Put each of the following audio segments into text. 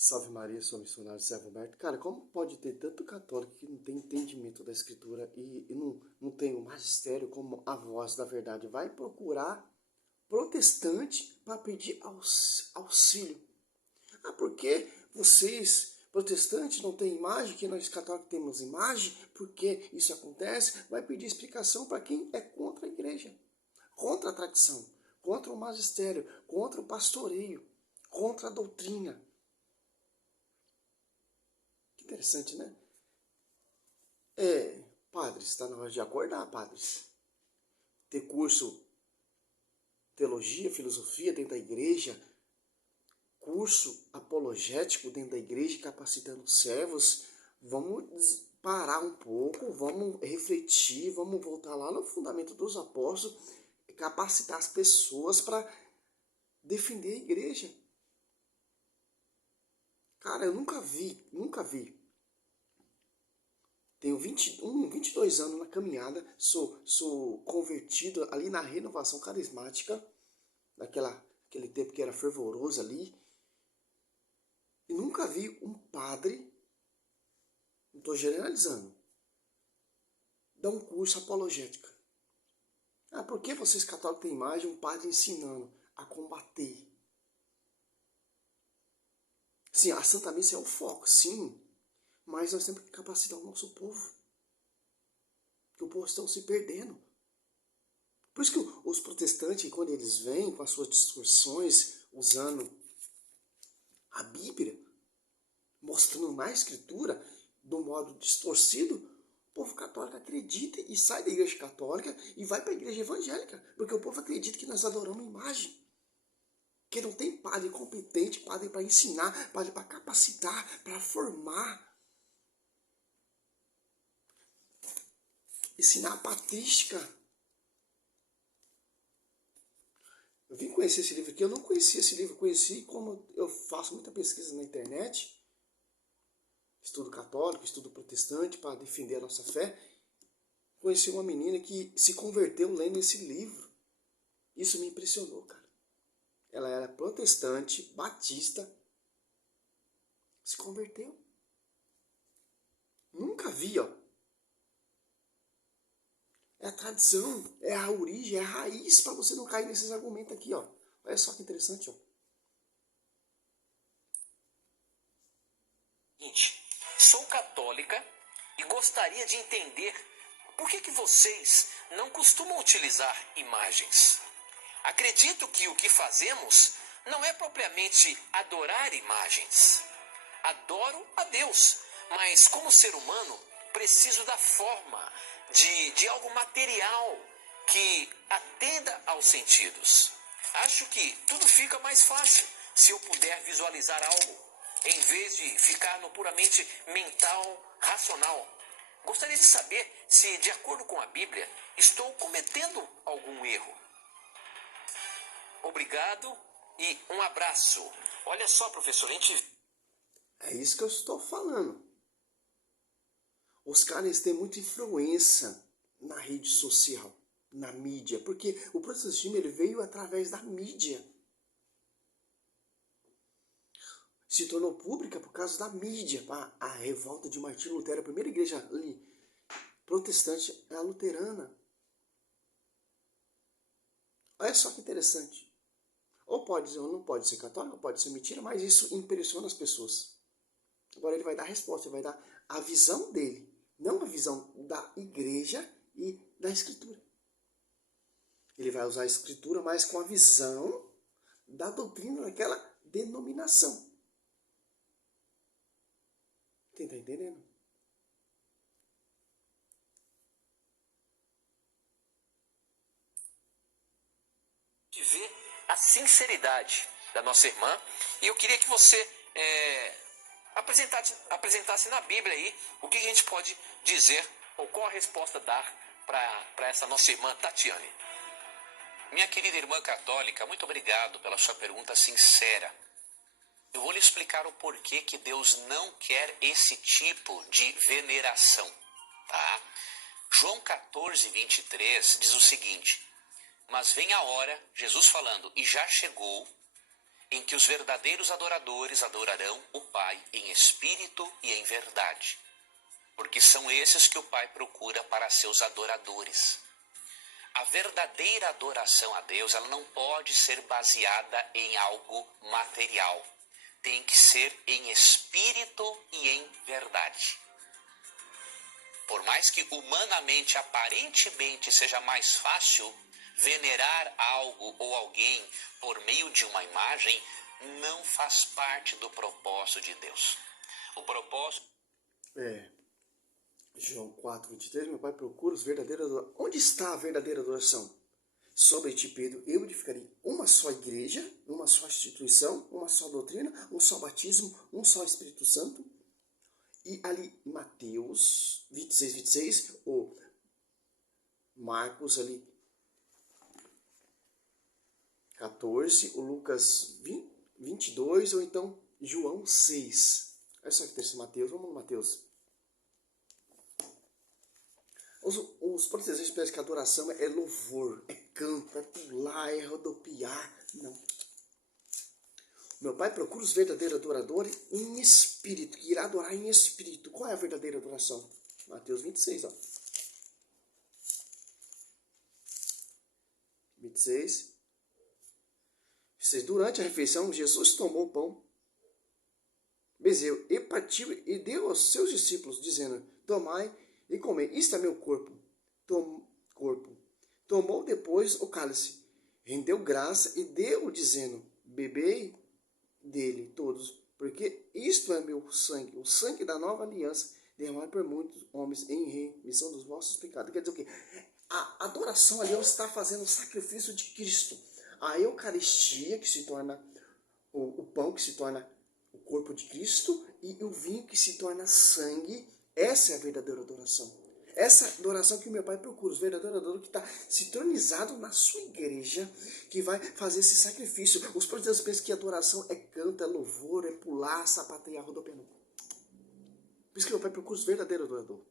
Salve Maria, sou missionário Servo Humberto. Cara, como pode ter tanto católico que não tem entendimento da escritura e não tem o magistério como a voz da verdade? Vai procurar protestante para pedir auxílio. Ah, por que vocês, protestantes, não têm imagem, que nós católicos temos imagem? Por que isso acontece? Vai pedir explicação para quem é contra a igreja, contra a tradição, contra o magistério, contra o pastoreio, contra a doutrina. Interessante, né? Padres, está na hora de acordar, padres. Ter curso teologia, filosofia dentro da igreja, curso apologético dentro da igreja, capacitando servos. Vamos parar um pouco, vamos refletir, vamos voltar lá no fundamento dos apóstolos, capacitar as pessoas para defender a igreja. Cara, eu nunca vi. Tenho 22 anos na caminhada, sou convertido ali na renovação carismática, aquele tempo que era fervoroso ali. E nunca vi um padre, não estou generalizando, dar um curso apologético. Ah, por que vocês católicos têm imagem um padre ensinando a combater? Sim, a Santa Missa é o foco, sim. Mas nós temos que capacitar o nosso povo. Que o povo está se perdendo. Por isso que os protestantes, quando eles vêm com as suas distorções, usando a Bíblia, mostrando na Escritura, de um modo distorcido, o povo católico acredita e sai da igreja católica e vai para a igreja evangélica. Porque o povo acredita que nós adoramos imagem. Que não tem padre competente, padre para ensinar, padre para capacitar, para formar. Ensinar a patrística. Eu vim conhecer esse livro aqui, eu não conhecia esse livro, conheci como eu faço muita pesquisa na internet, estudo católico, estudo protestante para defender a nossa fé. Conheci uma menina que se converteu lendo esse livro. Isso me impressionou, cara. Ela era protestante, batista, se converteu. Nunca vi, ó. É a tradição, é a origem, é a raiz para você não cair nesses argumentos aqui, ó. Olha só que interessante, ó. Sou católica e gostaria de entender por que vocês não costumam utilizar imagens. Acredito que o que fazemos não é propriamente adorar imagens. Adoro a Deus, mas como ser humano preciso da forma, de algo material que atenda aos sentidos. Acho que tudo fica mais fácil se eu puder visualizar algo, em vez de ficar no puramente mental, racional. Gostaria de saber se, de acordo com a Bíblia, estou cometendo algum erro. Obrigado e um abraço. Olha só, professor, a gente... É isso que eu estou falando. Os caras têm muita influência na rede social, na mídia, porque o protestantismo ele veio através da mídia. Se tornou pública por causa da mídia. A revolta de Martinho Lutero, a primeira igreja ali, protestante, é a luterana. Olha só que interessante. Ou pode ou não pode ser católico, pode ser mentira, mas isso impressiona as pessoas. Agora ele vai dar a resposta, ele vai dar a visão dele, não a visão da igreja e da escritura. Ele vai usar a escritura, mas com a visão da doutrina daquela denominação. Você está entendendo? De ver a sinceridade da nossa irmã, e eu queria que você apresentasse na Bíblia aí o que a gente pode dizer, ou qual a resposta dar para essa nossa irmã Tatiane. Minha querida irmã católica, muito obrigado pela sua pergunta sincera. Eu vou lhe explicar o porquê que Deus não quer esse tipo de veneração, tá? João 14, 23 diz o seguinte: mas vem a hora, Jesus falando, e já chegou, em que os verdadeiros adoradores adorarão o Pai em espírito e em verdade, porque são esses que o Pai procura para seus adoradores. A verdadeira adoração a Deus, ela não pode ser baseada em algo material. Tem que ser em espírito e em verdade. Por mais que humanamente, aparentemente, seja mais fácil venerar algo ou alguém por meio de uma imagem, não faz parte do propósito de Deus. O propósito... João 4:23, meu Pai procura os verdadeiros adoradores. Onde está a verdadeira adoração? Sobre ti, Pedro, eu edificarei uma só igreja, uma só instituição, uma só doutrina, um só batismo, um só Espírito Santo. E ali, Mateus 26, ou Marcos ali, 14, o Lucas 22, ou então João 6. Olha só que texto, Mateus, vamos no Mateus. Os protestantes pensam que a adoração é louvor, é canto, é pular, é rodopiar. Não. Meu Pai procura os verdadeiros adoradores em espírito, que irá adorar em espírito. Qual é a verdadeira adoração? Mateus 26, ó. 26. Durante a refeição, Jesus tomou o pão, bezeu e partiu e deu aos seus discípulos, dizendo: tomai e comei, isto é meu corpo. Tomou depois o cálice, rendeu graça e deu, dizendo: bebei dele todos, porque isto é meu sangue, o sangue da nova aliança, derramado por muitos homens em remissão dos vossos pecados. Quer dizer o quê? A adoração ali está fazendo o sacrifício de Cristo. A Eucaristia, que se torna o pão, que se torna o corpo de Cristo, e o vinho, que se torna sangue. Essa é a verdadeira adoração. Essa adoração que o meu Pai procura, os verdadeiros adoradores que está sintonizado na sua igreja, que vai fazer esse sacrifício. Os protestantes pensam que adoração é canto, é louvor, é pular, sapatear, rodopiar. Por isso que o meu Pai procura os verdadeiros adoradores,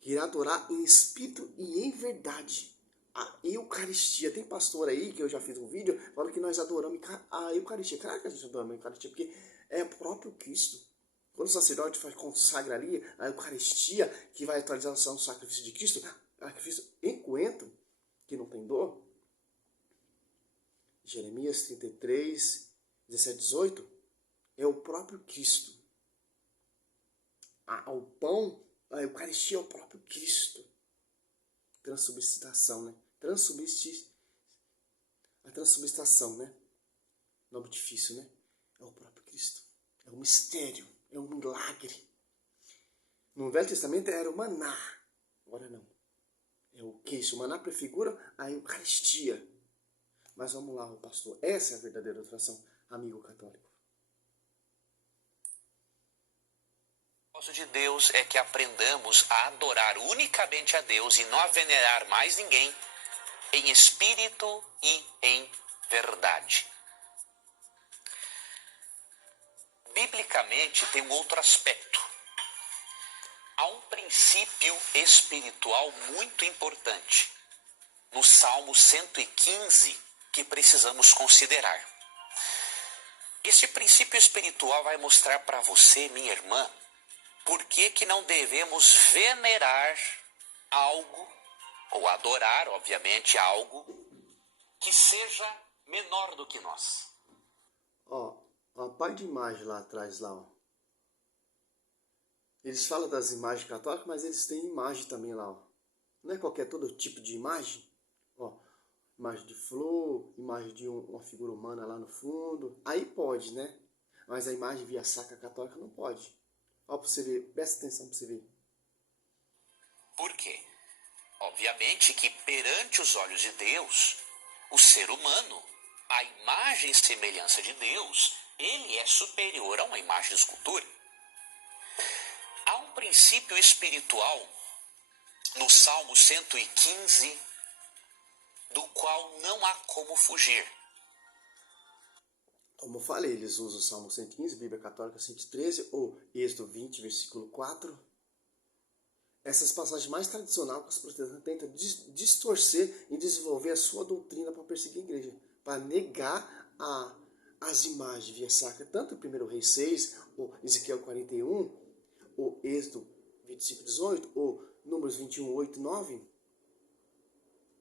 que irá adorar em espírito e em verdade. A Eucaristia. Tem pastor aí, que eu já fiz um vídeo, falando que nós adoramos a Eucaristia. Claro que a gente adora a Eucaristia, porque é o próprio Cristo. Quando o sacerdote consagra ali a Eucaristia, que vai atualizar o sacrifício de Cristo, sacrifício encoentro, que não tem dor. Jeremias 33, 17, 18, é o próprio Cristo. O pão, a Eucaristia é o próprio Cristo. Transubstanciação, né? A transubstanciação, né? Nome difícil, né? É o próprio Cristo. É um mistério. É um milagre. No Velho Testamento era o maná. Agora não. É o queijo. O maná prefigura a Eucaristia. Mas vamos lá, pastor. Essa é a verdadeira adoração, amigo católico. O propósito de Deus é que aprendamos a adorar unicamente a Deus e não a venerar mais ninguém em espírito e em verdade. Biblicamente tem um outro aspecto. Há um princípio espiritual muito importante no Salmo 115 que precisamos considerar. Este princípio espiritual vai mostrar para você, minha irmã, por que não devemos venerar algo, ou adorar, obviamente, algo que seja menor do que nós. A parte de imagem lá atrás, lá, ó. Eles falam das imagens católicas, mas eles têm imagem também lá, ó. Não é todo tipo de imagem? Ó, imagem de flor, imagem de uma figura humana lá no fundo. Aí pode, né? Mas a imagem via sacra católica não pode. Ó, pra você ver, presta atenção pra você ver. Por quê? Obviamente que perante os olhos de Deus, o ser humano, a imagem e semelhança de Deus, ele é superior a uma imagem de escultura. Há um princípio espiritual no Salmo 115, do qual não há como fugir. Como eu falei, eles usam o Salmo 115, Bíblia Católica 113, ou Êxodo 20, versículo 4. Essas passagens mais tradicionais que os protestantes tentam distorcer e desenvolver a sua doutrina para perseguir a igreja, para negar as imagens via sacra, tanto o 1 Reis 6, ou Ezequiel 41, ou Êxodo 25, 18, ou Números 21, 8, 9,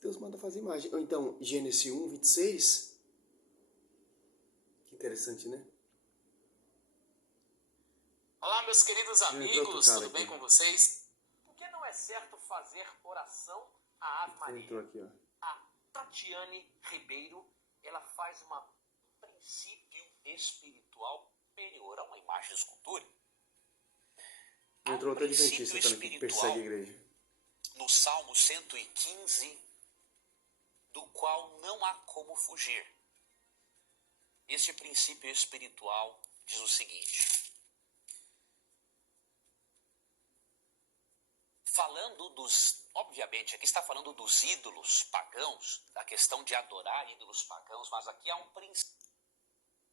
Deus manda fazer imagem. Ou então, Gênesis 1, 26. Que interessante, né? Olá, meus queridos amigos, tudo bem com vocês? Por que não é certo fazer oração à Ave Maria? Entrou aqui, ó. A Tatiane Ribeiro, ela faz um princípio espiritual superior a uma imagem de escultura. Entrou outra adventista também que persegue a igreja. No Salmo 115, do qual não há como fugir. Este princípio espiritual diz o seguinte: obviamente, aqui está falando dos ídolos pagãos, da questão de adorar ídolos pagãos, mas aqui há um princípio.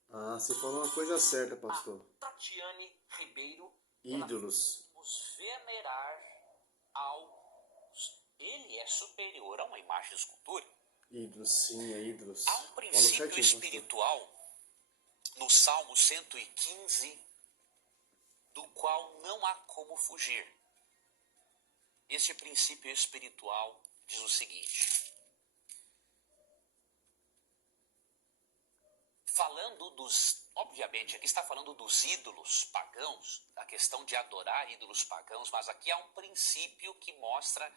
Ah, você falou uma coisa certa, pastor. A Tatiane Ribeiro, ídolos. Os venerar ele é superior a uma imagem de escultura. Ídolos, sim, é ídolos. Há um princípio espiritual no Salmo 115, do qual não há como fugir. Este princípio espiritual diz o seguinte: obviamente, aqui está falando dos ídolos pagãos, da questão de adorar ídolos pagãos, mas aqui há um princípio que mostra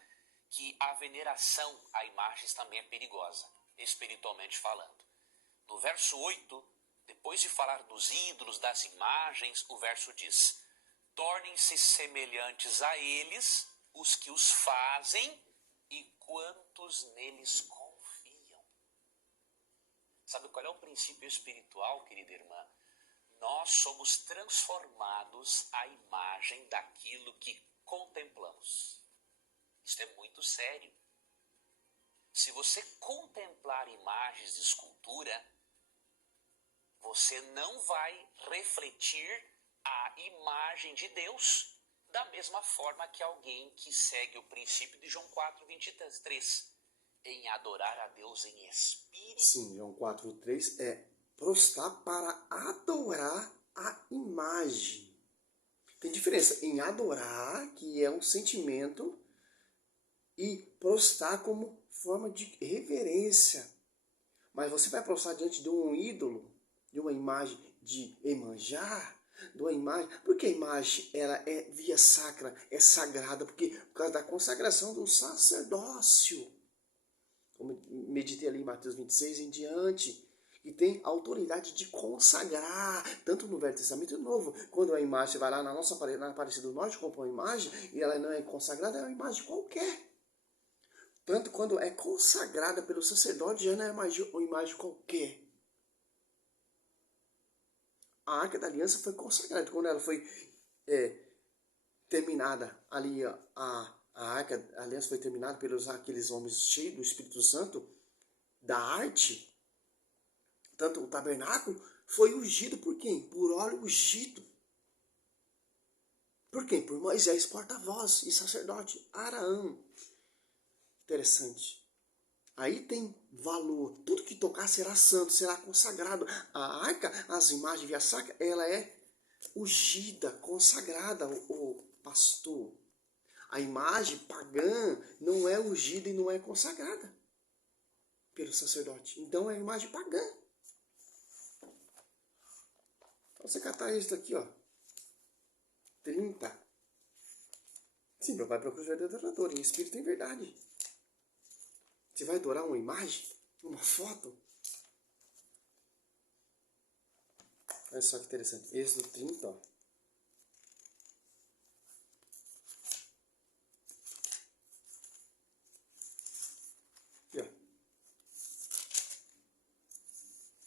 que a veneração a imagens também é perigosa, espiritualmente falando. No verso 8, depois de falar dos ídolos, das imagens, o verso diz: tornem-se semelhantes a eles os que os fazem e quantos neles confiam. Sabe qual é o princípio espiritual, querida irmã? Nós somos transformados à imagem daquilo que contemplamos. Isso é muito sério. Se você contemplar imagens de escultura, você não vai refletir a imagem de Deus da mesma forma que alguém que segue o princípio de João 4, 23, em adorar a Deus em espírito. Sim, João 4, 3 é prostrar para adorar a imagem. Tem diferença em adorar, que é um sentimento, e prostrar como forma de reverência. Mas você vai prostrar diante de um ídolo, de uma imagem de Iemanjá, de uma imagem. Porque a imagem ela é via sacra, é sagrada, por causa da consagração do sacerdócio. Como meditei ali em Mateus 26 em diante. E tem autoridade de consagrar, tanto no Velho Testamento e no Novo. Quando a imagem, você vai lá na nossa na Aparecida do Norte, compra uma imagem, e ela não é consagrada, é uma imagem qualquer. Tanto quando é consagrada pelo sacerdote, já não é uma imagem qualquer. A Arca da Aliança foi consagrada. Quando ela foi terminada, ali a Arca da Aliança foi terminada pelos aqueles homens cheios do Espírito Santo, da arte, tanto o tabernáculo foi ungido por quem? Por óleo ungido. Por quem? Por Moisés, porta-voz e sacerdote, Arão. Interessante. Aí tem valor. Tudo que tocar será santo, será consagrado. A arca, as imagens via sacra, ela é ungida, consagrada, o pastor. A imagem pagã não é ungida e não é consagrada pelo sacerdote. Então é imagem pagã. Então você catar isso aqui, ó. 30. Sim, meu pai procura o verdadeiro adorador, em espírito e em verdade. Você vai adorar uma imagem? Uma foto? Olha só que interessante. Êxodo 30, ó. Aqui,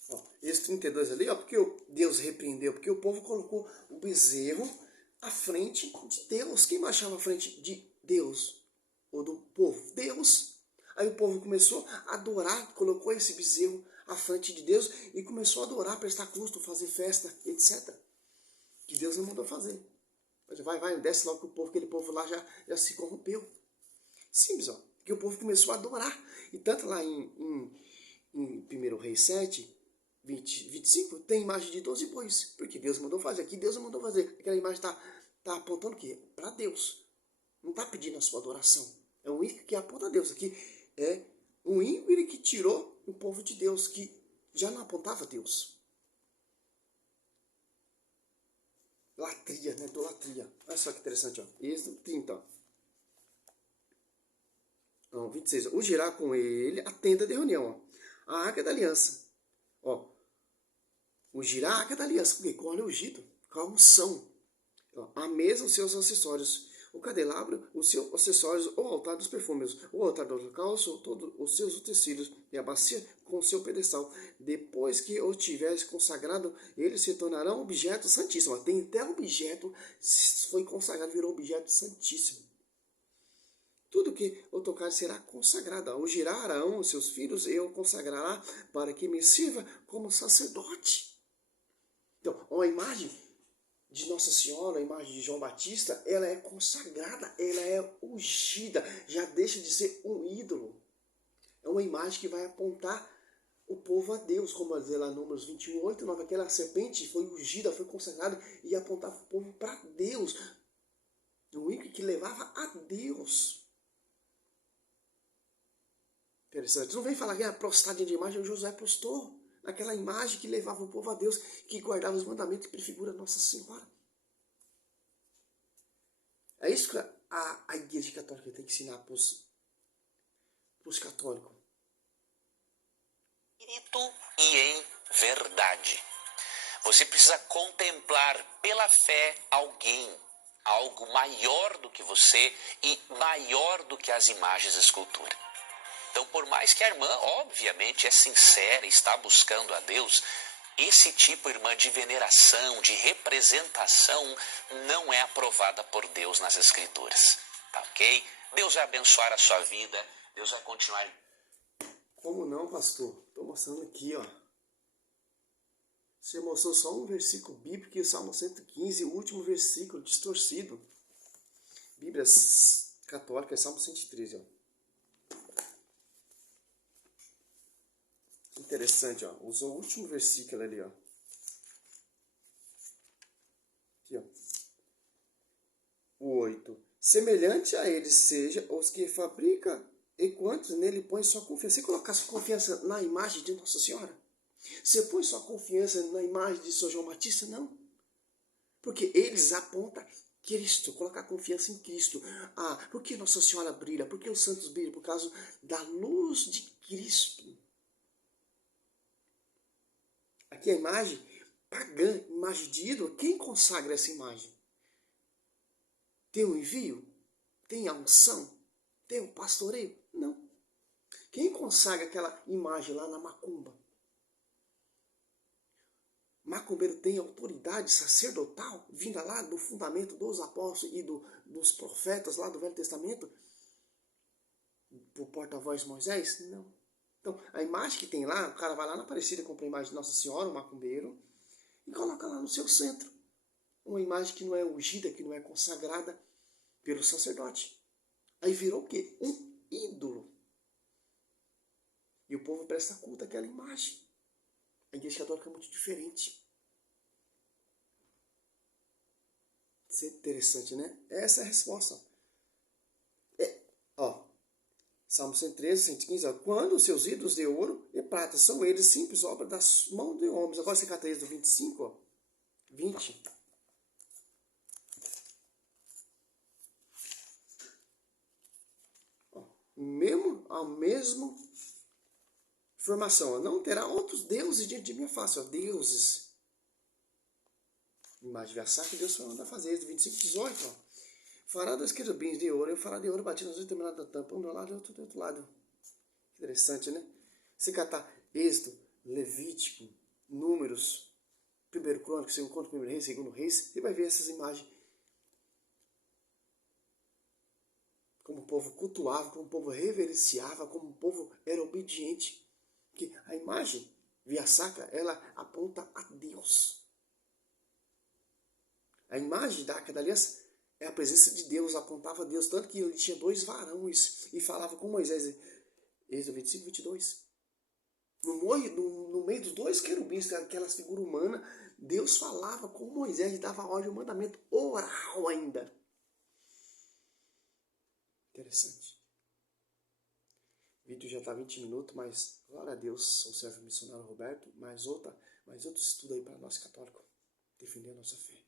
ó. Êxodo 32 ali, ó. Porque Deus repreendeu. Porque o povo colocou o bezerro à frente de Deus. Quem marchava à frente de Deus? Ou do povo? Deus. Aí o povo começou a adorar, colocou esse bezerro à frente de Deus e começou a adorar, prestar culto, fazer festa, etc. Que Deus não mandou fazer. Mas vai, desce logo que o povo, aquele povo lá já se corrompeu. Simples, ó. Porque o povo começou a adorar. E tanto lá em 1 Reis 7, 25, tem imagem de 12 bois. Porque Deus mandou fazer. Aqui Deus mandou fazer. Aquela imagem está apontando o quê? Para Deus. Não está pedindo a sua adoração. É um ícone que aponta a Deus. Aqui é um ícone que tirou o povo de Deus, que já não apontava a Deus. Latria, né? Idolatria. Olha só que interessante, ó. Êxodo 30. Ó. 26. O girar com ele a tenda de reunião, ó. A arca da aliança. Ó. O girar a arca da aliança. Porque com óleo ungido, com a unção. Ó. A mesa, os seus acessórios. O candelabro, os seus acessórios, o altar dos perfumes, o altar do holocausto, todos os seus utensílios, e a bacia com seu pedestal. Depois que o tivesse consagrado, eles se tornarão objeto santíssimo. Tem até objeto, foi consagrado, virou objeto santíssimo. Tudo que o tocar será consagrado. O girar Arão, os seus filhos, e o consagrará para que me sirva como sacerdote. Então, uma imagem de Nossa Senhora, a imagem de João Batista, ela é consagrada, ela é ungida, já deixa de ser um ídolo. É uma imagem que vai apontar o povo a Deus, como vai dizer lá em Números 21:8, aquela serpente foi ungida, foi consagrada e apontava o povo para Deus. Um ícone que levava a Deus. Interessante. Não vem falar que a prostagem de imagem, o Josué postou aquela imagem que levava o povo a Deus, que guardava os mandamentos, que prefigura Nossa Senhora. É isso que a Igreja Católica tem que ensinar para os católicos. Espírito e em verdade. Você precisa contemplar pela fé alguém, algo maior do que você e maior do que as imagens da escultura. Então, por mais que a irmã, obviamente, é sincera e está buscando a Deus, esse tipo, irmã, de veneração, de representação, não é aprovada por Deus nas Escrituras. Tá ok? Deus vai abençoar a sua vida, Deus vai continuar. Como não, pastor? Estou mostrando aqui, ó. Você mostrou só um versículo bíblico, que é o Salmo 115, o último versículo, distorcido. Bíblia católica é Salmo 113, ó. Interessante, ó. Usou o último versículo ali, ó. Aqui, ó. O 8. Semelhante a eles seja os que fabrica e quantos nele põem sua confiança. Você colocar sua confiança na imagem de Nossa Senhora? Você põe sua confiança na imagem de São João Batista? Não. Porque eles apontam Cristo, colocar confiança em Cristo. Ah, por que Nossa Senhora brilha? Por que os santos brilham? Por causa da luz de Cristo. Aqui a imagem pagã, imagem de ídolo. Quem consagra essa imagem? Tem o envio? Tem a unção? Tem o pastoreio? Não. Quem consagra aquela imagem lá na macumba? Macumbeiro tem autoridade sacerdotal vinda lá do fundamento dos apóstolos e dos profetas lá do Velho Testamento? Por porta-voz Moisés? Não. Então, a imagem que tem lá, o cara vai lá na Aparecida, compra a imagem de Nossa Senhora, o macumbeiro, e coloca lá no seu centro. Uma imagem que não é ungida, que não é consagrada pelo sacerdote. Aí virou o quê? Um ídolo. E o povo presta culto àquela imagem. A Igreja Católica é muito diferente. Isso é interessante, né? Essa é a resposta. Salmo 113, 115, ó. Quando os seus ídolos de ouro e prata são eles simples obra das mãos de homens. Agora você cata do 25, ó. 20. Ó, a mesma formação. Ó. Não terá outros deuses diante de minha face. Ó. Deuses. Imagem versar que Deus foi mandar fazer. Do 25, 18, ó. Fará dois querubins de ouro, eu fará de ouro batido nos dois terminados da tampa, um do lado e outro do outro lado. Interessante, né? Se catar Êxodo, Levítico, Números, 1 Crônicas, 2 Crônicas, 1 Reis, 2 Reis, você vai ver essas imagens. Como o povo cultuava, como o povo reverenciava, como o povo era obediente. Porque a imagem, via sacra, ela aponta a Deus. A imagem da Arca da Aliança é a presença de Deus, apontava a Deus, tanto que ele tinha 2 varões e falava com Moisés. Êxodo 25, 22. No meio dos dois querubins, aquelas figuras humanas, Deus falava com Moisés e dava ordem, um mandamento oral ainda. Interessante. O vídeo já está 20 minutos, mas glória a Deus, sou o servo missionário Roberto. Mais outro estudo aí para nós católicos, defender a nossa fé.